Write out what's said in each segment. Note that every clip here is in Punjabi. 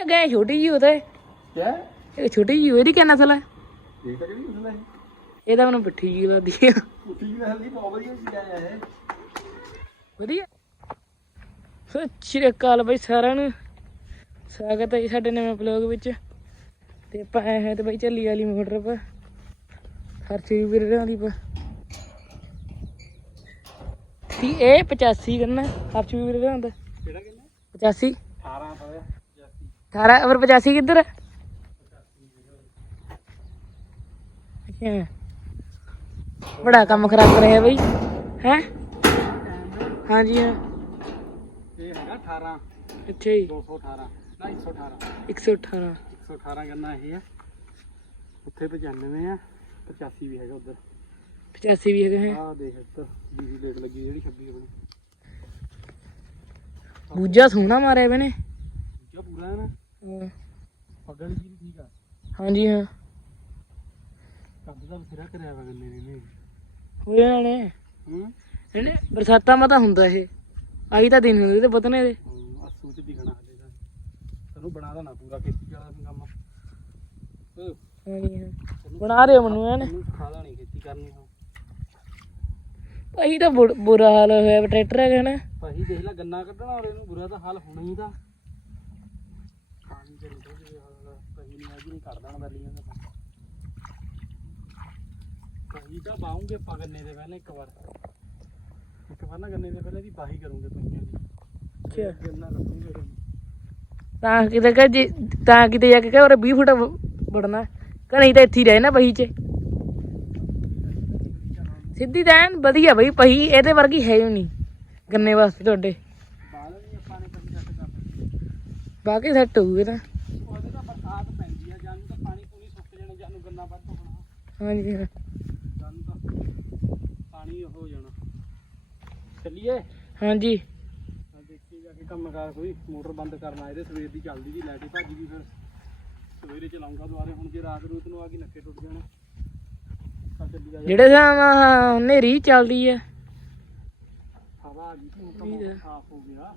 ਇਹ ਗਏ ਛੋਟੀ ਜੀ ਉਹਦੇ ਕਿਆ? ਇਹ ਛੋਟੀ ਜੀ ਇਹਦੀ ਕਿੰਨਾ ਨਸਲ ਹੈ ਇਹ ਤਾਂ ਕਿਹੜੀ ਹੈ ਮੈਨੂੰ ਪਿੱਠੀ ਜੀ ਲੱਗਦੀ ਆ। ਉੱਠੀ ਵੀ ਹਲਦੀ ਬਹੁਤ ਵਧੀਆ ਸੀ ਆਇਆ ਹੈ ਵਧੀਆ। ਸਤਿ ਸ਼੍ਰੀ ਅਕਾਲ ਬਈ ਸਾਰਿਆਂ ਨੂੰ। ਸਵਾਗਤ ਹੈ ਜੀ ਸਾਡੇ ਨਵੇਂ ਵਲੌਗ ਵਿੱਚ। ਤੇ ਆਪਾਂ ਆਏ ਹਾਂ ਤੇ ਬਈ ਚੱਲੀ ਵਾਲੀ ਮੋਟਰ ਪਰ। ਖਰਚੇ ਵੀ ਵੀਰਾਂ ਦੀ ਪਰ। ਕੀ ਇਹ 85 ਕਰਨਾ ਖਰਚ ਵੀ ਵੀਰਾਂ ਦਾ। ਕਿਹੜਾ ਕਿੰਨਾ 85 18 ਪਾਇਆ 18 ਔਰ 85 ਕਿੱਧਰ ਹੈ ਅੱਛਾ। ਬੜਾ ਕੰਮ ਖਰਾਬ ਕਰਿਆ ਬਈ ਹੈ? ਹਾਂਜੀ ਹਾਂ। ਇਹ ਹੈਗਾ 18 ਅੱਛਾ ਜੀ। 218 ਨਾ 118 118 118 ਕਰਨਾ ਇਹ ਹੈ ਉੱਥੇ 95 ਆ 85 ਵੀ ਹੈਗਾ ਉਧਰ। 85 ਵੀ ਹੈਗੇ ਹੈ? ਆਹ ਦੇਖ ਇੱਧਰ ਜੀਰੀ ਲੇਟ ਲੱਗੀ ਜਿਹੜੀ 26 ਹੋਣੀ। ਬੂਜਾ ਸੋਹਣਾ ਮਾਰਿਆ ਬਨੇ ਜੋ ਪੂਰਾ ਹੈ ਨਾ। ਪੱਗਣ ਜੀ ਠੀਕ ਆ? ਹਾਂਜੀ ਹਾਂ। ਕੱਦ ਦਾ ਬਥੇਰਾ ਕਰਿਆ ਵਾ ਗੰਨੇ ਨੇ ਹੋਏ ਹੂੰ? ਇਹਨੇ ਬਰਸਾਤਾਂ ਮਾ ਤਾਂ ਹੁੰਦਾ ਇਹ। ਆਹੀ ਤਾਂ ਦਿਨ ਹੁੰਦੇ ਤੇ ਬਤਨੇ ਦੇ। ਅਸੂ ਚ ਦਿਖਣਾ ਹਲੇ ਤਾਂ। ਤੈਨੂੰ ਬਣਾ ਦੇਣਾ ਪੂਰਾ ਖੇਤੀ ਵਾਲਾ ਕੰਮ। ਓ ਹਾਂਜੀ ਹਾਂ। ਬਣਾ ਰਹੇ ਹੋ ਮੈਨੂੰ ਇਹਨੇ। ਤੈਨੂੰ ਸਿਖਾ ਦੇਣੀ ਖੇਤੀ ਕਰਨੀ ਹੋ ਭਾਈ ਤਾਂ ਬੁਰ- ਬੁਰਾ ਹਾਲ ਹੋਇਆ ਵਾ ਟਰੈਕਟਰ ਹੈਗਾ ਨਾ। ਭਾਈ ਦੇਖ ਲੈ ਗੰਨਾ ਕੱਢਣਾ ਔਰ ਇਹਨੂੰ ਬੁਰਾ ਤਾਂ ਹਾਲ ਹੋਣਾ ਹੀ ਦਾ ਪਾਣੀ ਦੇ ਨਿਕਲ ਜੇ ਹਾਲ ਕਹੀ ਨਹੀਂ ਅੱਜ ਨਹੀਂ ਕੱਢ ਦੇਣਾ ਬੈਲੀਆਂ ਦਾ ਕਹੀ ਤਾਂ ਬਾਉਂਗੇ ਆਪਾਂ ਗੰਨੇ ਦੇ ਪਹਿਲਾਂ ਇੱਕ ਵਾਰ। ਇੱਕ ਵਾਰ ਨਾ ਗੰਨੇ ਦੇ ਪਹਿਲਾਂ ਦੀ ਬਾਹੀ ਕਰੂੰਗੇ ਤੁਸੀਂ ਦੀ ਅੱਛਾ। ਗੰਨਾ ਕੱਢੂਗੇ ਫਿਰ ਤਾਂ ਕਿਤੇ ਕਹ ਜੇ ਤਾਂ ਕਿਤੇ ਜਾ ਕੇ ਕਹ ਉਹ 20 ਫੁੱਟ ਵੜਨਾ। ਕਹੀਂ ਤਾਂ ਇੱਥੇ ਹੀ ਰਹੇ ਨਾ ਬਹੀ ਚ। ਸਿੱਧੀ ਤਾਂ ਵਧੀਆ ਬਈ ਪਹੀ ਇਹਦੇ ਵਰਗੀ ਹੈ ਹੀ ਨਹੀਂ। ਗੰਨੇ ਵਾਸਤੇ ਤੁਹਾਡੇ ਬਾਲ ਨਹੀਂ ਆਪਾਂ ਨੇ ਕਦੀ ਸੈੱਟ ਕਰਨਾ ਬਾਕੀ ਸੈੱਟ ਹੋਊਗੇ ਤਾਂ ਉਹਦੇ ਤਾਂ ਬਰਸਾਤ ਪੈਂਦੀ ਆ ਜਾਨੂੰ ਤਾਂ ਪਾਣੀ ਪੂਣੀ ਸੁੱਕ ਜਾਣਾ ਜਾਨੂੰ ਗੰਨਾ ਵੱਧ ਹੋਣਾ। ਹਾਂਜੀ। ਹਾਂ ਜਾਨੂੰ ਤਾਂ ਪਾਣੀ ਹੋ ਜਾਣਾ। ਚੱਲੀਏ? ਹਾਂਜੀ। ਆ ਦੇਖੀ ਜਾ ਕੇ ਕੰਮ ਕਾਰ ਕੋਈ ਮੋਟਰ ਬੰਦ ਕਰਨਾ ਇਹਦੇ ਸਵੇਰ ਦੀ ਚੱਲਦੀ ਜੀ ਲਾਈਟ ਭੱਜ ਗਈ ਫਿਰ। ਸਵੇਰੇ ਚਲਾਉਂਗਾ ਦੁਬਾਰੇ ਹੁਣ ਜੇ ਰਾਤ ਰੂਤ ਨੂੰ ਆ ਗਈ ਨੱਕੇ ਟੁੱਟ ਜਾਣੇ। ਤਾਂ ਚੱਲੀ ਜਾ। ਜਿਹੜੇ ਸਾਹ ਹਨੇਰੀ ਚੱਲਦੀ ਆ। ਹਵਾ ਆ ਗਈ ਸੀ, ਹੁਣ ਤਾਂ ਮੌਸਮ ਸਾਫ਼ ਹੋ ਗਿਆ।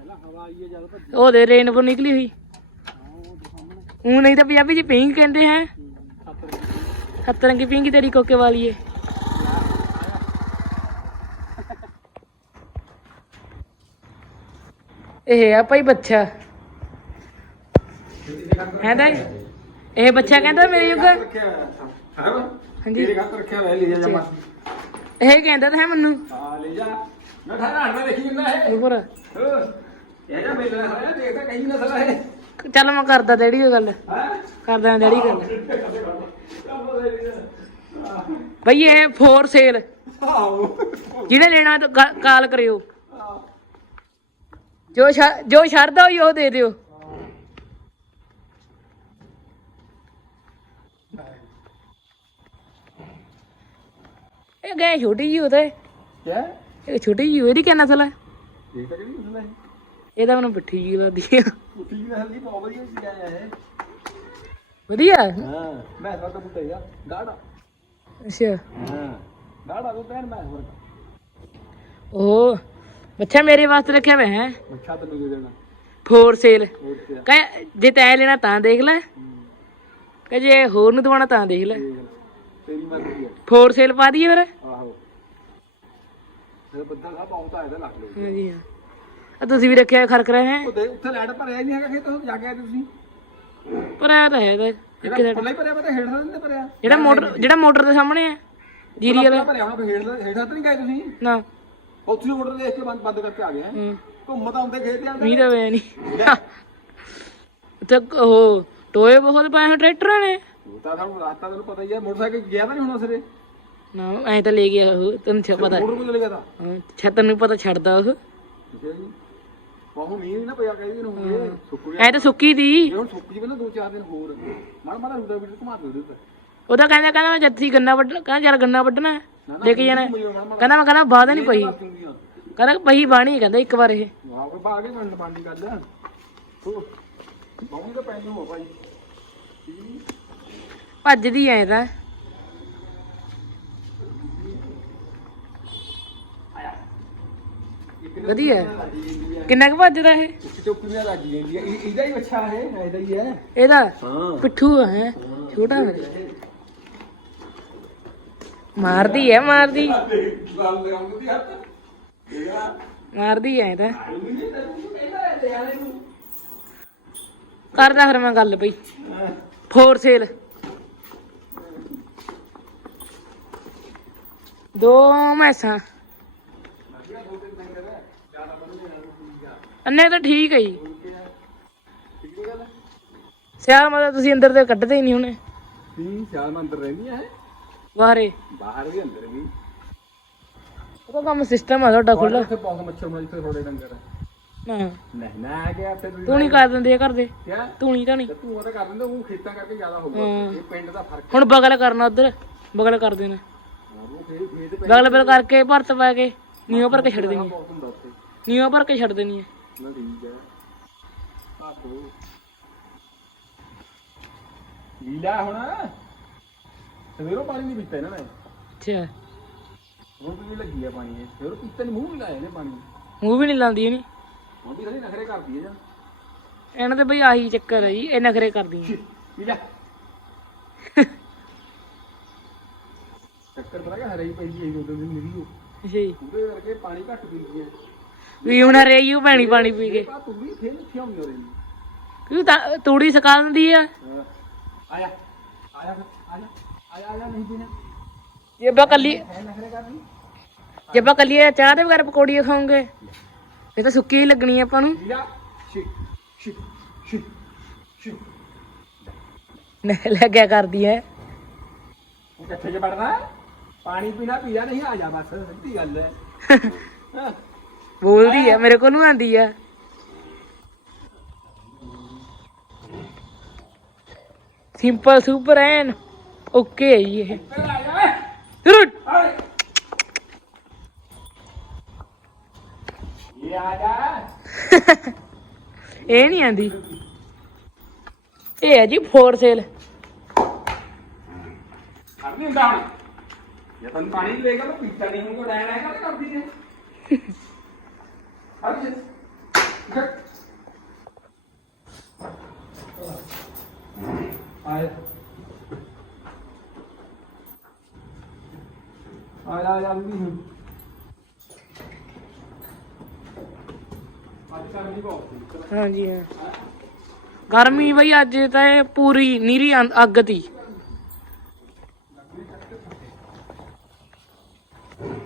ਪਹਿਲਾਂ ਹਵਾ ਆਈ ਹੈ ਜਦ ਭੱਜੀ। ਉਹਦੇ ਰੇਨਬੋ ਨਿਕਲੀ ਹੋਈ। ਉਹ ਦੇ ਉਹ ਨਹੀਂ ਤਾਂ ਪੰਜਾਬੀ ਚ ਪਿੰਕ ਕਹਿੰਦੇ ਹੈ। ਹੂੰ, ਸੱਤ ਰੁਪਏ ਸੱਤ ਰੰਗੀ ਪਿੰਕ ਤੇਰੀ ਕੋਕੇ ਵਾਲੀ ਏ। ਇਹ ਆ ਭਾਈ ਬੱਚਾ। ਹੈ ਤਾਂ ਇਹ? ਬੱਚਾ ਕਹਿੰਦਾ ਮੇਰੇ ਯੁੱਗਾ ਹਾਂਜੀ। ਤੇਰੇ ਘਰ ਰੱਖਿਆ ਹੋਇਆ ਲੈ ਜਾ ਜਮਾ। ਇਹ ਕਹਿੰਦਾ ਤਾਂ ਹੈ ਮੈਨੂੰ। ਹਾਂ ਲੈ ਜਾ। ਮੈਂ ਠਾਣਾ ਹਟਦਾ ਦੇਖੀ ਜਾਂਦਾ ਹੈ। ਉੱਪਰ ਇਹ ਜਾ ਮੇਲਾ ਹੋਇਆ ਦੇਖਦਾ ਕਹੀ ਨਾ ਸਲਾ ਹੈ ਚੱਲ ਮੈਂ ਕਰਦਾ ਡੈਡੀ ਉਹ ਗੱਲ। ਹੈ? ਕਰਦਾ ਡੈਡੀ ਗੱਲ। ਭਈ ਇਹ ਫੋਰ ਸੇਲ ਜਿਹਨੇ ਲੈਣਾ ਤਾਂ ਕਾਲ ਕਰਿਓ। ਜੋ ਸ਼ਰ- ਜੋ ਸ਼ਰਦਾ ਹੋਈ ਉਹ ਦੇ ਦਿਓ। ਇਹ ਗਏ ਛੋਟੀ ਜੀ ਉਹਦੇ। ਕਿਆ? ਇਹ ਛੋਟੀ ਜੀ ਇਹਦੀ ਕਿੰਨਾ ਨਸਲ ਹੈ ਇਹ ਉਸਲਾ ਹੈ ਇਹਦਾ ਮੈਨੂੰ ਪਿੱਠੀ ਜੀ ਲੱਗਦੀ ਆ। ਉੱਠੀ ਵੀ ਹਲਦੀ ਬਹੁਤ ਵਧੀਆ ਸੀ ਆਇਆ ਹੈ ਵਧੀਆ? ਹਾਂ ਮੈਂ ਵਰਗਾ ਬੁੱਟਾ ਯਾਰ ਗਾੜਾ। ਅੱਛਾ। ਹਾਂ ਗਾੜਾ ਉਹ ਪੈਣ ਮੈਂ ਵਰਗਾ ਉਹ ਬੱਚਾ ਮੇਰੇ ਵਾਸਤੇ ਰੱਖਿਆ ਹੋਇਆ ਹੈ? ਮੱਛਾ ਤੈਨੂੰ ਦੇ ਦੇਣਾ? ਫੋਰ ਸੇਲ ਹੋਰ ਕਹ ਜੇ ਤੈਂ ਲੈਣਾ ਤਾਂ ਦੇਖ ਲੈ। ਕਹ ਜੇ ਹੋਰ ਨੂੰ ਦਵਾਉਣਾ ਤਾਂ ਦੇਖ ਲੈ। ਦੇਖ ਲੈ। ਤੇਰੀ ਮਰਜ਼ੀ ਹੈ ਫੋਰ ਸੇਲ ਪਾ ਦਈਏ ਫਿਰ। ਆਹੋ। ਇਹ ਬੰਦਾ ਸਭ ਆਉਂਦਾ ਇਹਦਾ ਲੱਗ ਲਓ। ਹਾਂਜੀ ਹਾਂ। ਆ ਤੁਸੀਂ ਵੀ ਰੱਖਿਆ ਖਰਕ ਰਹੇ ਹੈ। ਉਹ ਦੇ ਉੱਥੇ ਲੈਟ ਭਰਿਆ ਹੀ ਨਹੀਂ ਹੈਗਾ ਖੇਤ ਜਾ ਕੇ ਆਏ ਤੁਸੀਂ। ਪਰ ਆ ਤਾਂ ਹੈ ਇੱਕ ਜਿਹੜਾ ਪੱਲੇ ਭਰਿਆ ਪਤਾ ਹੇਠਾਂ ਤਾਂ ਨਹੀਂ ਭਰਿਆ। ਜਿਹੜਾ ਮੋਟਰ ਜਿਹੜਾ ਮੋਟਰ ਦੇ ਸਾਹਮਣੇ ਹੈ ਜੀਰੀ ਵਾਲਾ। ਭਰਿਆ ਹੋਣਾ ਹੇਠਾਂ ਹੇਠਾਂ ਤਾਂ ਨਹੀਂ ਗਏ ਤੁਸੀਂ? ਨਾ। ਉੱਥੇ ਹੀ ਮੋਟਰ ਦੇਖ ਕੇ ਬੰਦ ਬੰਦ ਕਰਕੇ ਆ ਗਏ ਹੈਂ। ਹੂੰ। ਘੁੰਮ ਤਾਂ ਆਉਂਦੇ ਖੇਤ ਜਾਂਦੇ। ਮੀਂਹ ਤਾਂ ਨਹੀਂ। ਤੇ ਉਹ ਟੋਏ ਬਹੁਤ ਪਾਏ ਹੋਏ ਟਰੈਕਟਰਾਂ ਨੇ। ਉਹ ਤਾਂ ਤੁਹਾਨੂੰ ਰਾਸਤਾ ਤੈਨੂੰ ਪਤਾ ਹੀ ਹੈ ਮੋਟਰਸਾਈਕਲ ਗਿਆ ਤਾਂ ਨਹੀਂ ਹੋਣਾ ਸਿਰੇ। ਨਾ ਐ ਤਾਂ ਲੈ ਗਿਆ ਉਹ ਤੈਨੂੰ ਛ- ਪਤਾ। ਮੋਟਰ ਕੋਲ ਚਲੇ ਗਿਆ ਤਾਂ? ਹਾਂ ਛੱਤ ਨੂੰ ਪਤਾ ਛੱਡਦਾ ਉਹ। ਠੀਕ ਹੈ ਜੀ। ਬਾਹੂ ਮੀਂਹ ਨਹੀਂ ਨਾ ਪਿਆ ਕਹੀ ਦਿਨ ਹੋ। ਗਏ ਸੁੱਕ ਗਿਆ। ਐ ਤਾਂ ਸੁੱਕੀ ਦੀ। ਇਹ ਹੁਣ ਸੁੱਕ ਜਵੇ ਨਾ ਦੋ ਚਾਰ ਦਿਨ ਹੋਰ। ਮਾੜਾ ਮਾੜਾ ਰੂਟਾ ਵੀਟਰ ਘੁਮਾ ਦੇ ਉਹਦੇ ਉੱਤੇ। ਉਹਦਾ ਕਹਿੰਦਾ ਕਹਿੰਦਾ ਮੈਂ ਜੱਥੀ ਗੰਨਾ ਵੱਢਣਾ ਕਹਿੰਦਾ ਯਾਰ ਗੰਨਾ ਵੱਢਣਾ ਹੈ। ਲੈ ਕੇ ਜਾਣਾ। ਹੈ। ਕਹਿੰਦਾ ਮੈਂ ਕਹਿੰਦਾ ਬਾਦ ਨਹੀਂ ਪਈ। ਕਹਿੰਦਾ ਪਈ ਬਾਣੀ ਕਹਿੰਦਾ ਇੱਕ ਵਾਰ ਇਹ। ਵਾਹ ਕੋਈ ਬਾਹਰ ਕੇ ਕੰਡ ਪਾਣੀ ਕਰ ਲਿਆ ਹੋ ਬਾਹੂ ਤਾਂ ਪੈਣ ਨੂੰ ਹੋ ਭਾਈ। ਭੱਜਦੀ ਐ ਤਾਂ। ਵਧੀਆ। ਹੈ। ਕਿੰਨਾ ਕੁ ਭੱਜਦਾ ਇਹ? ਟੋਕਰੀਆਂ ਲੱਗ ਇਹ- ਇਹਦਾ ਹੀ ਅੱਛਾ ਹੈ ਇਹਦਾ ਹੀ ਹੈ। ਇਹਦਾ ਹਾਂ। ਪਿੱਠੂ ਹੈ? ਛੋਟਾ ਮੇਰੇ ਮਾਰਦੀ ਹੈ ਮਾਰਦੀ। ਮਾਰਦੀ ਹੈ ਇਹ ਤਾਂ ਕਰਦਾ ਫਿਰ ਮੈਂ ਗੱਲ ਬਈ। For sale. ਦੋ ਮੈਸਾਂ। ਅੰਨੇ ਤਾਂ ਠੀਕ ਹੈ ਜੀ। ਸਿਆਲ ਮਾ ਤੁਸੀਂ ਅੰਦਰ ਤੇ ਕੱਢਦੇ ਹੀ ਨਹੀਂ ਹੁਣੇ। ਤੀ ਸਿਆਲ ਮੰਦਰ ਰਹਿੰਦੀਆਂ ਹੈ ਬਾਹਰੇ। ਬਾਹਰ ਵੀ ਅੰਦਰ ਵੀ। ਉਹਦਾ ਕੰਮ ਸਿਸਟਮ ਆ ਤੁਹਾਡਾ ਖੁੱਲਾ ਉੱਥੇ ਬਹੁਤ ਮੱਛਰ ਮਾਰੀ ਤੇ ਥੋੜੇ ਡੰਗਰ? ਹੈ। ਨਹੀਂ ਨਾ ਆ ਗਿਆ ਫਿਰ ਤੂੰ ਨਹੀਂ ਕਰ ਦਿੰਦੇ ਆ ਕਰਦੇ ਕਿਆ? ਤੂੰ ਨਹੀਂ ਤਾਂ ਨਹੀਂ। ਤੇ ਤੂੰ ਉਹਦਾ ਕਰ ਦਿੰਦਾ ਉਹ ਖੇਤਾਂ ਕਰਕੇ ਜ਼ਿਆਦਾ ਹੋਊਗਾ। ਇਹ ਪਿੰਡ ਦਾ ਫ਼ਰਕ ਹੁਣ ਬਗਲ ਕਰਨਾ ਉਧਰ ਬਗਲ ਕਰ ਦੇਣਾ। ਉਹ ਬਗਲ ਬਗਲ ਕਰਕੇ ਭਰਤ ਪਾ ਕੇ ਨੀਓ ਭਰ ਕੇ ਛੱਡ ਦੇਣੀ। ਹੈ। ਨੀਓ ਭਰ ਕੇ ਛੱਡ ਦੇਣੀ ਹੈ। ਹੈ ਆਹੋ। ਲੀਲਾ ਹੁਣ। ਸਵੇਰੋਂ ਪਾਣੀ ਨਹੀਂ ਪੀਤਾ ਇਹਨਾਂ ਨੇ। ਅੱਛਾ। ਹੁਣ ਵੀ ਲੱਗੀ ਆ ਪਾਣੀ ਇਹ। ਸਵੇਰੋਂ ਪੀਤਾ ਨਹੀਂ ਮੂੰਹ ਵੀ ਲਾਇਆ ਨੇ ਪਾਣੀ। ਮੂੰਹ ਵੀ ਨਹੀਂ ਲਾਉਂਦੀ ਇਹਨੀ। ਹੁਣ ਵੀ ਸਾਡੀ ਨਖਰੇ ਕਰਦੀ ਹੈ ਜਾਂ। ਇਹਨਾਂ ਤੇ ਬਈ ਆਹੀ ਚੱਕਰ ਹੈ ਜੀ ਇਹ ਨਖਰੇ ਕਰਦੀਆਂ ਲੀਲਾ ਚੱਕਰ ਪਤਾ ਕਿ ਹਰੇ ਹੀ ਪੈਂਦੀ ਹੈ ਉਦੋਂ ਦੀ ਨਿਰੀ ਅੱਛਾ ਜੀ। ਉਹਦੇ ਕਰਕੇ ਪਾਣੀ ਘੱਟ ਪੀਂਦੀ ਹੈ ਵੀ ਹੁਣ ਰੇਯੂ ਪੈਣੀ ਪਾਣੀ ਪੀ ਕੇ। ਵੀ ਫੇਰ ਕਿੱਥੇ ਆਉਂਦੀ ਉਹਦੇ ਕਿਉਂ ਤਾਂ ਤੂੜੀ ਸਕਾ ਦਿੰਦੀ ਆ? ਜੇ ਕੱਲੀ ਹੈ ਜੇ ਕੱਲੀ ਇਹ ਚਾਹ ਦੇ ਵਗੈਰ ਪਕੌੜੀਆਂ ਖਾਓਗੇ ਇਹ ਤਾਂ ਸੁੱਕੀ ਹੀ ਲੱਗਣੀ ਆ ਆਪਾਂ ਨੂੰ। ਸ਼ਿ ਨਹੀਂ ਲੱਗਿਆ ਕਰਦੀ ਐ। ਉਹ ਕਿੱਥੇ ਜੇ ਵੜਦਾ ਪਾਣੀ ਪੀਣਾ ਪੀਆ ਨਹੀਂ ਆ ਜਾ ਬਸ ਸਿੱਧੀ ਗੱਲ ਹੈ ਹਾਂ। ਬੋਲਦੀ ਆ, ਮੇਰੇ ਕੋਲ ਨੂੰ ਆਂਦੀ ਆ। ਸਿੰਪਲ ਸੁਪਰ ਐਨ ਓਕੇ ਇਹ ਇੱਧਰ ਆ ਇਹ। ਆ ਜਾ ਇਹ ਨਹੀਂ ਆਂਦੀ। ਇਹ ਹੈ ਜੀ ਫੋਰ ਸੇਲ ਹਰ ਹੁੰਦਾ ਹੁਣ। ਜੇ ਤੈਨੂੰ ਪਾਣੀ ਲੇਗਾ ਤਾਂ ਪੀਤਾ ਨਹੀਂ ਹੁਣ ਕੋ ਰਹਿਣਾ ਕਰਦੀ ਹੈ ਆਇਆ ਆਇਆ ਵੀ ਹੁਣ ਅੱਜ ਕੱਲ੍ਹ ਦੀ ਬਹੁਤ ਹਾਂਜੀ ਹਾਂ। ਗਰਮੀ ਬਈ ਅੱਜ ਤਾਂ ਇਹ ਪੂਰੀ ਨੀਰੀ ਆਂ- ਅੱਗ ਤੀ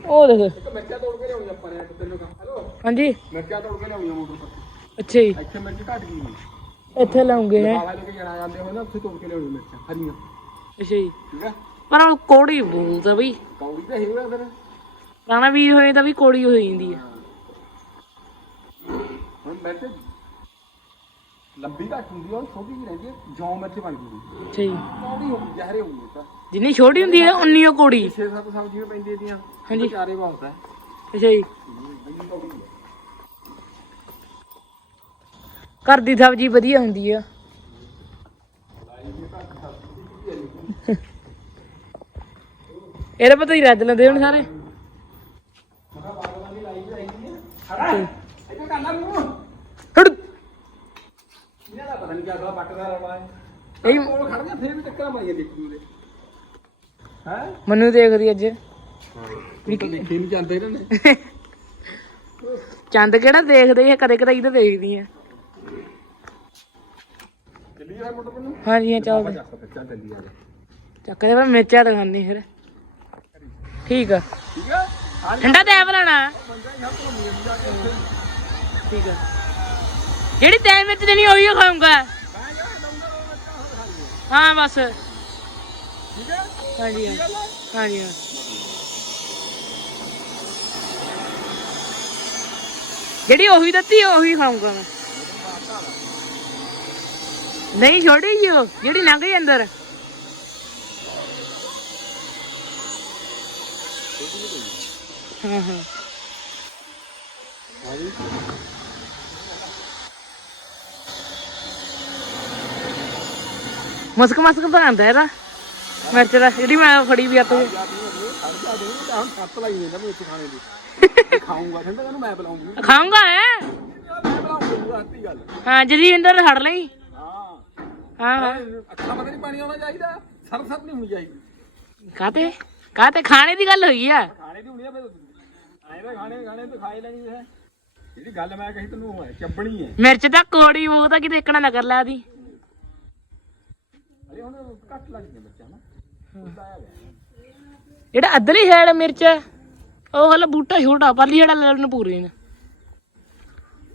ਉਹ ਦੇਖ। ਇੱਕ ਮਿਰਚਾਂ ਤੋੜ ਕੇ ਲਿਆਉਣੀ ਆਪਾਂ ਨੇ ਇੱਕ ਤੈਨੂੰ ਹਾਂਜੀ। ਮਿਰਚਾਂ ਤੋੜ ਕੇ ਲਿਆਉਣੀ ਮੋਟਰ ਪਰ ਅੱਛਾ ਜੀ। ਇੱਥੇ ਮਿਰਚ ਘਟ ਗਈ ਇੱਥੇ ਲਾਉਂਗੇ ਹੈ। ਬਾਵਾ ਲੈ ਕੇ ਜਾਣਾ ਜਾਂਦੇ ਹੋਏ ਨਾ ਉੱਥੇ ਤੋੜ ਕੇ ਲਿਆਉਣੀ ਮਿਰਚਾਂ ਹਰੀਆਂ। ਅੱਛਾ ਜੀ। ਠੀਕ ਹੈ ਪਰ ਉਹ ਕੋੜੀ ਬੋਲਦਾ ਬਈ। ਕੌੜੀ ਤਾਂ ਹੈਗਾ ਫਿਰ। ਪੁਰਾਣਾ ਵੀ ਹੋਏ ਤਾਂ ਵੀ ਕੋੜੀ ਹੋ ਜਾਂਦੀ ਆ। ਹੁਣ ਮਿਰਚ ਲੰਬੀ ਘੱਟ ਹੁੰਦੀ ਆ ਛੋਟੀ ਜਿਹੀ ਰਹਿੰਦੀ ਹੈ ਜੌਂ ਮਿਰਚ ਬਣ ਗਈ ਅੱਛਾ ਜੀ। ਕੌੜੀ ਹੋ ਗਈ ਜ਼ਹਿਰੇ ਹੋ ਗਈ ਤਾਂ। ਜਿੰਨੀ ਛੋਟੀ ਹੁੰਦੀ ਹੈ ਉਨੀ ਉਹ ਕੋੜੀ। 6-7 ਸਬਜ਼ੀਆਂ ਪੈਂਦੀਆਂ ਦੀਆਂ ਹਾਂਜੀ। ਚਾਰੇ ਬਹੁਤ ਹੈ ਅੱਛਾ ਜੀ। ਇੰਨੀ ਕੌੜੀ ਹੈ ਘਰ ਦੀ ਸਬਜ਼ੀ ਵਧੀਆ ਹੁੰਦੀ ਆ। ਇਹਦਾ ਪਤਾ ਹੀ ਰੱਜ ਲੈਂਦੇ ਹੁਣ ਸਾਰੇ। ਮੈਨੂੰ ਦੇਖਦੀ ਅੱਜ। ਵੀ ਤਾਂ ਦੇਖੀ ਨਹੀਂ ਜਾਂਦੇ ਇਹਨਾਂ ਨੇ ਚੰਦ ਕਿਹੜਾ ਦੇਖਦੇ ਆ? ਕਦੇ ਕਦੇ ਤਾਂ ਦੇਖਦੀ ਆ। ਹਾਂਜੀ ਹਾਂ ਚੱਕ ਚੱਲ ਚੱਲੀ ਜਾ। ਚੱਕਦੇ ਪਰ ਮਿਰਚਾਂ ਦਿਖਾਉਂਦੀ ਫਿਰ। ਠੀਕ ਆ। ਠੀਕ ਆ? ਠੰਡਾ ਤੈ ਬਣਾਣਾ ਠੀਕ ਆ। ਜਿਹੜੀ ਤੈ ਮਿਰਚ ਦੇਣੀ ਉਹੀ ਖਾਊਂਗਾ। ਹੋ ਬਸ। ਠੀਕ ਹੈ ਹਾਂਜੀ ਹੈ। ਹਾਂਜੀ ਹਾਂ। ਜਿਹੜੀ ਉਹੀ ਦਿੱਤੀ ਉਹੀ ਖਾਊਂਗਾ ਮੈਂ। ਨਹੀਂ ਛੋੜੀ ਜੀ ਉਹ ਜਿਹੜੀ ਲੰਘ ਗਈ ਅੰਦਰ। ਹਾਂ ਹਾਂ। ਹਾਂਜੀ ਮਸਕ ਮਸਕ ਤਾਂ ਆਂਦਾ ਇਹਦਾ। ਮਿਰਚ ਦਾ ਜਿਹੜੀ ਮੈਂ ਫੜੀ ਵੀ ਜਾ ਤੂੰ। ਖਾਊਂਗਾ ਠੰਡਾ ਇਹਨੂੰ ਮੈਂ ਬੁਲਾਉਂਗੀ। ਖਾਊਂਗਾ ਹੈ? ਮੈਂ ਬੁਲਾਉਂਗਾ ਹੱਤੀ ਗੱਲ। ਹਾਂ ਜਦੀ ਅੰਦਰ ਹੜ ਲਈ। ਹਾਂ। ਹਾਂ ਐਂ ਅੱਖਾਂ ਮਤੇ ਨਹੀਂ ਪਾਣੀ ਆਉਣਾ ਚਾਹੀਦਾ। ਸਰ ਸਰ ਨਹੀਂ ਹੋਣੀ ਚਾਹੀਦੀ। ਕਾਤੇ ਕਾਤੇ ਖਾਣੇ ਦੀ ਗੱਲ ਹੋਈ ਆ। ਖਾਣੇ ਦੀ ਹੋਣੀ ਆ ਫਿਰ। ਆਏ ਤਾਂ ਖਾਣੇ ਖਾਣੇ ਤੇ ਖਾਈ ਲੈਣੀ ਹੈ। ਜਿਹੜੀ ਗੱਲ ਮੈਂ ਕਹੀ ਤੈਨੂੰ ਉਹ ਹੈ ਚੱਬਣੀ ਹੈ। ਮਿਰਚ ਤਾਂ ਕੋੜੀ ਉਹ ਤਾਂ ਕਿਤੇ ਇੱਕਣਾ ਨਾ ਕਰ ਲਾ ਦੀ। ਅਰੇ ਹੁਣ ਘੱਟ ਲੱਗਦੇ ਬੱਚਾ ਨਾ। ਜਿਹੜਾ ਅਦਲੀ ਸਾਈਡ ਮਿਰਚ ਉਹ ਹਲਾ ਬੂਟਾ ਛੋਟਾ ਪਰਲੀ ਜਿਹੜਾ ਲੈਣ ਪੂਰੇ ਨੇ।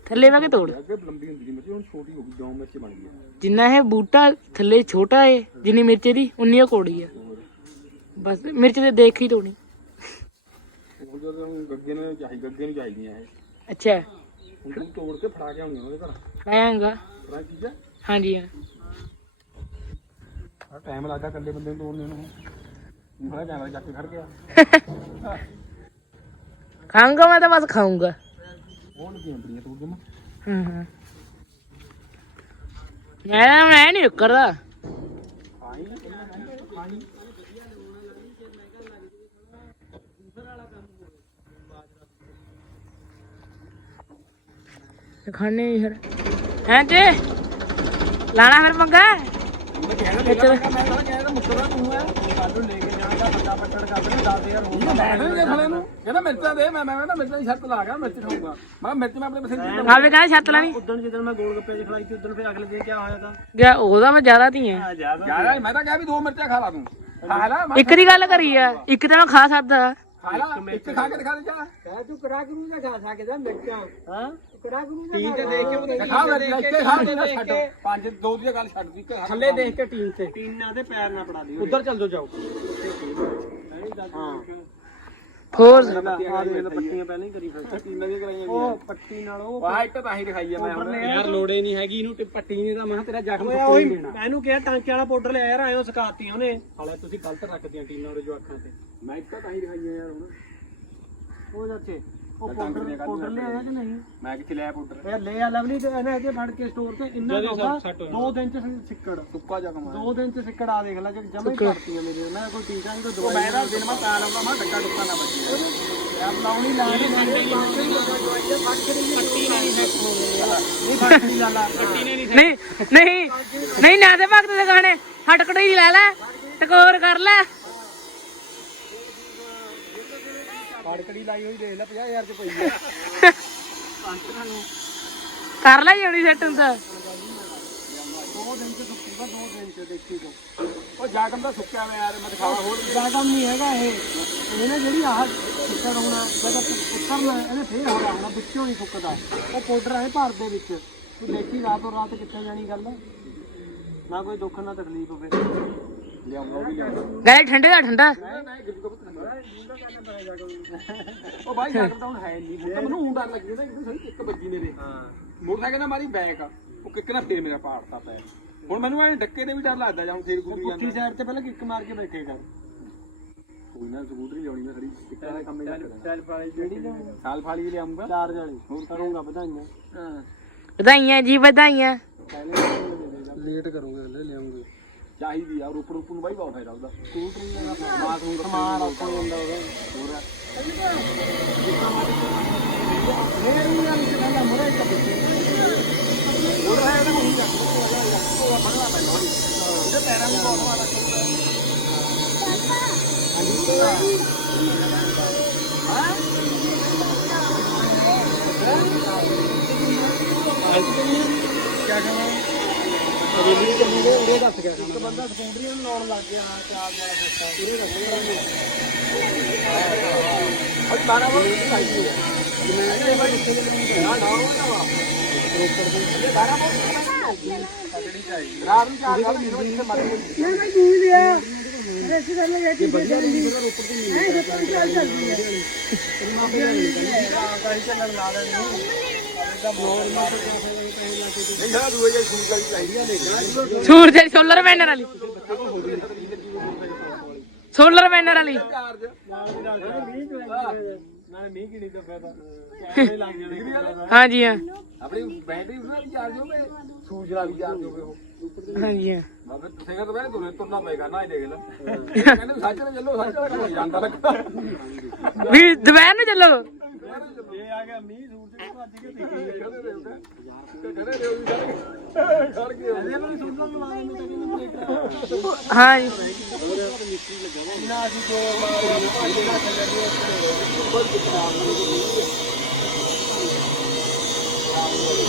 ਥੱਲੇ ਕੇ ਤੋੜ। ਅੱਗੇ ਲੰਬੀ ਹੁੰਦੀ ਸੀ ਮਿਰਚ ਹੁਣ ਛੋਟੀ ਹੋ ਗਈ ਜੌਂ ਮਿਰਚ ਬਣ ਗਈ। ਜਿੰਨਾ ਇਹ ਬੂਟਾ ਥੱਲੇ ਛੋਟਾ ਏ ਜਿੰਨੀ ਮਿਰਚ ਦੀ ਉਨੀ ਕੋੜੀ ਆ। ਬਸ ਮਿਰਚ ਤੇ ਦੇਖ ਹੀ ਹੁਣ ਗੱਗੇ ਨੂੰ ਚਾਹੀ ਗੱਗੇ ਨੂੰ ਚਾਹੀਦੀਆਂ ਇਹ। ਅੱਛਾ। ਹੁਣ ਤੂੰ ਤੋੜ ਕੇ ਫੜਾ ਕੇ ਆਉਣੀ ਉਹਦੇ ਘਰ। ਆਏਗਾ। ਫੜਾ ਚੀਜ਼ਾਂ ਹਾਂਜੀ ਹਾਂ। ਆ ਟਾਈਮ ਲੱਗਦਾ ਇਕੱਲੇ ਬੰਦੇ ਨੂੰ ਤੋੜਨੇ ਨੂੰ। ਹੁਣ ਬੜਾ ਕੈਮਰਾ ਚੱਕ ਕੇ ਖੜ ਗਿਆ। ਖਾਊਂਗਾ ਮੈਂ ਤਾਂ ਬਸ ਖਾਊਂਗਾ। ਤੋੜ ਹੂੰ ਹੂੰ। ਮੈਂ ਮੈਂ ਨਹੀਂ ਕਰਦਾ ਖਾਈ ਖਾਈ ਖਾਣੇ ਫਿਰ। ਹੈਂ ਤੇ? ਲਾਣਾ ਫਿਰ ਮੰਗਾ ਮੈਂ ਕਹਿਣਾ ਲੈ ਮੈਂ ਕਹਿਣਾ ਮੁੱਕਦਾ ਤੂੰ ਹੈ ਕੱਲ ਲੈ ਕੇ ਜਾਣਾ ਬੰਦਾ ਪੱਟੜ ਕਰ ਦੇ 10000 ਹੋਰ ਮੈਂ ਦੇ ਖਲੇ ਨੂੰ। ਕਹਿੰਦਾ ਮਿਰਚਾਂ ਦੇ ਮੈਂ ਮੈਂ ਕਹਿੰਦਾ ਮਿਰਚਾਂ ਦੀ ਸ਼ਰਤ ਲਾ ਗਿਆ ਮਿਰਚ ਖਾਊਂਗਾ। ਮੈਂ ਕਿਹਾ ਮਿਰਚ ਮੈਂ ਆਪਣੇ ਪਸੰਦ ਦੀ ਆਵੇ ਕਹਿੰਦਾ ਛੱਤ ਲਾਣੀ। ਉਦੋਂ ਜਦੋਂ ਮੈਂ ਗੋਲ ਗੱਪੇ ਚ ਖਲਾਈ ਸੀ ਉਦੋਂ ਫੇ ਅਗਲੇ ਦਿਨ ਕੀ ਹੋਇਆ ਤਾਂ? ਗਿਆ ਉਹਦਾ ਮੈਂ ਜ਼ਿਆਦਾ ਤੀ ਆ। ਯਾਰ ਮੈਂ ਤਾਂ ਕਿਹਾ ਵੀ ਦੋ ਮਿਰਚਾਂ ਖਾ ਲਾ ਤੂੰ। ਖਾ ਲਾ ਮੈਂ ਇੱਕ ਦੀ ਗੱਲ ਕਰੀ ਆ ਇੱਕ ਤਾਂ ਮੈਂ ਖਾ ਸਕਦਾ। ਖਾ ਲਾ ਇੱਕ ਖਾ ਕੇ ਦਿਖਾ ਦੇ ਜਾ। ਕਹਿ ਤੂੰ ਕਰਾ ਕਰੂ ਨਾ ਖਾ ਸਕਦਾ ਮਿਰਚਾਂ। ਹਾਂ? ਕਰਾ ਕਰੂ ਨਾ ਠੀਕ ਹੈ ਦੇਖ ਕੇ ਉਹਦੇ ਖਾ ਲੈ ਇੱਥੇ ਖਾ ਦੇ ਛੱਡ ਪੰਜ ਦੋ ਦੀ ਗੱਲ ਛੱਡ ਦੀ ਥੱਲੇ ਦੇਖ ਕੇ ਟੀਨ ਤੇ। ਟੀਨ ਨਾਲ ਤੇ ਪੈਰ ਨਾ ਪੜਾ ਦਿਓ। ਉਧਰ ਚੱਲ ਦੋ ਜਾਓ। ਹਾਂ। ਹੋਰ? ਆ ਦੇ ਪੱਟੀਆਂ ਪਹਿਲਾਂ ਹੀ ਕਰੀ ਫਿਰ ਟੀਨਾਂ ਦੀਆਂ ਕਰਾਈਆਂ ਉਹ ਪੱਟੀ ਨਾਲ ਉਹ ਵਾਹ ਇੱਕ ਤਾਂ ਹੀ ਦਿਖਾਈ ਆ ਮੈਂ ਹੁਣ। ਯਾਰ ਲੋੜੇ ਨਹੀਂ ਹੈਗੀ ਇਹਨੂੰ ਪੱਟੀ ਨਹੀਂ ਤਾਂ ਮੈਂ ਕਿਹਾ ਤੇਰਾ ਜ਼ਖਮ ਸੁੱਕ ਨਹੀਂ ਦੇਣਾ। ਇਹਨੂੰ ਕਿਹਾ ਟਾਂਕੇ ਵਾਲਾ ਪਾਊਡਰ ਲਿਆ ਯਾਰ ਆਇਓ ਸਕਾਤੀ ਉਹਨੇ। ਹਾਲੇ ਤੁਸੀਂ ਗਲਤ ਰੱਖਦੀਆਂ ਟੀਨਾਂ ਉਹਦੇ ਜੋ ਅੱਖਾਂ ਤੇ। ਮੈਂ ਇੱਕ ਤਾਂ ਹੀ ਦਿਖਾਈਆਂ ਯਾਰ ਹੁਣ। ਉਹ ਜਾਤੇ ਉਹ ਪਾਊਡਰ ਪਾਊਡਰ ਲਿਆਇਆ ਕਿ ਨਹੀਂ? ਮੈਂ ਕਿੱਥੇ ਲਿਆ ਪਾਊਡਰ ਇਹ ਲੈ ਆ ਲਵਲੀ ਤੇ ਇਹਨੇ ਅਜੇ ਫੜ ਕੇ ਸਟੋਰ ਤੇ ਇੰਨਾ ਹੋਗਾ ਦੋ ਦਿਨ ਚ ਸਿੱਕੜ। ਸੁੱਕਾ ਜਾ ਕਮਾ ਦੋ ਦਿਨ ਚ ਸਿੱਕੜ ਆ ਦੇਖ ਲੈ ਜੇ ਜਮਾ ਕਰਤੀਆਂ ਮੇਰੇ। ਮੈਂ ਕੋਈ ਟੀਕਾ ਨਹੀਂ ਦਵਾਈ ਮੈਂ ਤਾਂ ਦਿਨ ਮੈਂ ਤਾਂ ਲਾਉਂਦਾ ਮੈਂ ਡੱਕਾ ਡੁੱਕਾ ਨਾ ਬੱਜੀ ਯਾਰ ਲਾਉਣੀ ਲਾ ਦੇ ਨਹੀਂ ਫੜਦੀ ਲਾ ਲਾ। ਨਹੀਂ ਨਹੀਂ ਨਹੀਂ ਨਾ ਦੇ ਭਗਤ ਦੇ ਗਾਣੇ। ਹਟ ਕੜਈ ਲੈ ਲੈ ਟਕੋਰ ਕਰ ਲੈ। ਫੜਕੜੀ ਲਾਈ ਹੋਈ ਦੇਖ ਲੈ 50000 ਚ ਪਈ ਆ। ਕਰ ਲੈ ਜਉਣੀ ਸੈੱਟ ਹੁੰਦਾ ਦੋ ਦਿਨ ਚ ਸੁੱਕੂਗਾ ਦੋ ਦਿਨ ਚ ਦੇਖੀ ਤੂੰ ਉਹ ਜਾਗਮ ਦਾ ਸੁੱਕਿਆ ਹੋਇਆ ਯਾਰ ਮੈਂ ਦਿਖਾਵਾ ਹੋਰ। ਜਾਗਮ ਨਹੀਂ ਹੈਗਾ ਇਹ। ਇਹਨੇ ਜਿਹੜੀ ਆਹ ਸਿੱਕੜ ਹੋਣਾ ਜਦੋਂ ਉੱਤਰਨਾ ਇਹਨੇ ਫੇਰ ਹਵਾ ਆਉਣਾ ਵਿੱਚੋਂ ਨਹੀਂ ਸੁੱਕਦਾ। ਉਹ ਪਾਊਡਰ ਹੈ ਭਰ ਦੇ ਵਿੱਚ। ਤੂੰ ਦੇਖੀ ਰਾਤੋਂ ਰਾਤ ਕਿੱਥੇ ਜਾਣੀ ਗੱਲ? ਨਾ ਕੋਈ ਦੁੱਖ ਨਾ ਤਕਲੀਫ ਹੋਵੇ। ਲਿਆਉਂਗਾ ਵੀ ਲਿਆਉਂਗਾ ਗਾਇ ਠੰਡੇ ਦਾ ਠੰਡਾ। ਉਹ ਬਾਈ ਜਾਗਮ ਤਾਂ ਹੁਣ ਹੈ ਨਹੀਂ ਹੁਣ ਤਾਂ ਮੈਨੂੰ ਊਂ ਡਰ ਲੱਗ ਜਾਂਦਾ ਕਿ ਸਹੀ ਇੱਕ ਵੱਜੀ ਨੇ ਦੇ ਹਾਂ ਮੋਟਰਸਾਈਕਲ ਨਾਲ ਮਾਰੀ ਬੈਕ ਉਹ ਕਿੱਕ ਨਾਲ ਫੇਰ ਮੇਰਾ ਪਾੜਤਾ ਪੈ ਹੁਣ ਮੈਨੂੰ ਐ ਡੱਕੇ ਤੇ ਵੀ ਡਰ ਲੱਗਦਾ ਜਾਂ ਹੁਣ ਫੇਰ ਗੁੱਡੀ ਪੁੱਠੀ ਜਾਂਦਾ ਸਾਈਡ ਤੇ ਪਹਿਲਾਂ ਕਿੱਕ ਮਾਰ ਕੇ ਬੈਠੇ ਕਰ। ਕੋਈ ਨਾ ਸਕੂਟਰੀ ਲਿਆਉਣੀ ਮੈਂ ਖੜੀ। ਟਿੱਕਾ ਦਾ ਕੰਮ ਹੀ ਕਰਦਾ ਚੱਲ ਪਾਲੀ ਜਿਹੜੀ ਲਿਆਉਣੀ? ਸਾਲ ਫਾਲੀ ਵੀ ਲਿਆਉਂਗਾ। ਚਾਰ ਜਾਣੀ ਹੋਰ ਕਰੂੰਗਾ ਵਧਾਈਆਂ। ਹਾਂ। ਵਧਾਈਆਂ ਜੀ ਵਧਾਈਆਂ। ਲੇਟ ਕਰੂੰਗਾ ਲੈ ਲਿਆਉਂਗੇ। ਚਾਹੀਦੀ ਆ ਰੁਪ ਰੁਪ ਨੂੰ ਬਾਈ ਬਹੁਤ ਫਾਇਦਾ ਉਹਦਾ ਸਕੂਟਰੀ ਦਾ ਮਾਸ ਨੂੰ ਸਮਾਨ ਆਪਾਂ ਜਾਂਦਾ ਉਹਦਾ ਹੋਰ ਮੇਰੇ ਨਾਲ ਚੱਲਦਾ ਮੁਰੇ ਇੱਕ ਪਿੱਛੇ ਹੋਰ ਹੈ ਤਾਂ ਨਹੀਂ। ਉਹ ਬੜਵਾ ਪੈਂਦਾ ਹੋਣੀ ਇਹਦੇ ਪੈਰਾਂ ਨੂੰ ਬਹੁਤ ਵਾਲਾ ਚੱਲਦਾ ਕਿਆ ਕਹਾਂ ਅਜੇ ਵੀ ਚੱਲੂਗੇ ਉਹਦੇ ਦੱਸ ਗਿਆ ਇੱਕ ਬੰਦਾ ਸਕੂਟਰੀ ਨੂੰ ਲਾਉਣ ਲੱਗ ਗਿਆ ਹਾਂ ਚਾਰ ਵਾਲਾ ਸੱਤਾ ਇਹਦੇ ਦੱਸ ਅੱਜ ਬਾਰਾਂ ਵਜੇ ਚਾਹੀਦੀ ਹੈ ਮੈਂ ਇਹ ਵਾਰ ਕਿੱਥੇ ਚੱਲੂਗੇ ਨਾ ਨਾ ਨਾ ਵਾ ਰੋਪੜ ਤੋਂ ਇਹ 12 ਵਜੇ ਤੱਕੜੀ ਚਾਹੀਦੀ ਰਾਤ ਨੂੰ ਚਾਰ ਵਾਰ ਮੈਨੂੰ ਇੱਥੇ ਮਰ ਗਈ ਮੈਂ ਮੈਂ ਜੂਝ ਲਿਆ ਐਸੀ ਗੱਲ ਹੈ ਕਿ ਵਧੀਆ ਨਹੀਂ ਰੋਪੜ ਤੋਂ ਨਹੀਂ ਰੋਪੜ ਤੋਂ ਚੱਲਦੀ ਹੈ ਕਾਹੀ ਚੱਲਣ ਲਾ ਲੈਣੀ ਨਹੀਂ ਦੂਏ ਜੇ ਸ਼ੂਟ ਵਾਲੀ ਸੂਰਜ ਦੀ ਸੋਲਰ ਪੈਨਲ ਵਾਲੀ ਸੋਲਰ ਪੈਨਲ ਵਾਲੀ। ਚਾਰਜ ਨਾਲ ਵੀ ਰੱਖ 20 ਚੁਆਈ ਨਾਲੇ ਮੀਂਹ ਕਿਣੀ ਦਾ ਫਾਇਦਾ ਕੈਮਰੇ ਲੱਗ ਜਾਣੇ ਹਾਂਜੀ ਹਾਂ। ਆਪਣੀ ਬੈਟਰੀ ਉਹਨਾਂ ਦੀ ਚਾਰਜ ਹੋਵੇ ਸੂਚਨਾ ਵੀ ਚਾਰਜ ਹੋਵੇ ਉਹ। ਹਾਂਜੀ ਹਾਂ। ਬਾਬੇ ਤੁਸੀਂ ਕਹਿੰਦੇ ਪਹਿਲੇ ਤੁਰੇ ਤੁਰਨਾ ਪਏਗਾ ਨਾ ਇਹ ਦੇਖ ਲੈ। ਕਹਿੰਦੇ ਸੱਚ ਚੱਲੋ ਸੱਚ ਜਾਂਦਾ ਲੱਗਦਾ ਵੀ ਦੁਪਹਿਰ ਨੂੰ ਚੱਲੋ। ਇਹ ਆ ਗਿਆ ਮੀਂਹ ਸੂਰਜ ਨੂੰ ਭੱਜ ਕੇ ਦੇਖੀ ਖੜੇ ਰਹੋ ਖੜੇ ਰਹੋ ਵੀ ਖੜ ਖੜ ਕੇ ਇਹਦੇ ਨਾਲ ਸੁਣਨਾ ਲਵਾ ਦਿੰਦੇ ਤਾਂ ਕਿੰਨੇ ਮੀਟਰ ਹਾਂ ਜੀ। ਨਾ ਅਸੀਂ ਦੋ ਮਾਰ ਭੱਜ ਕੇ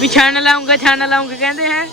ਵੀ ਛਣ ਲਾਉਂਗਾ ਛਣ ਲਾਉਂਗਾ ਕਹਿੰਦੇ ਹੈ।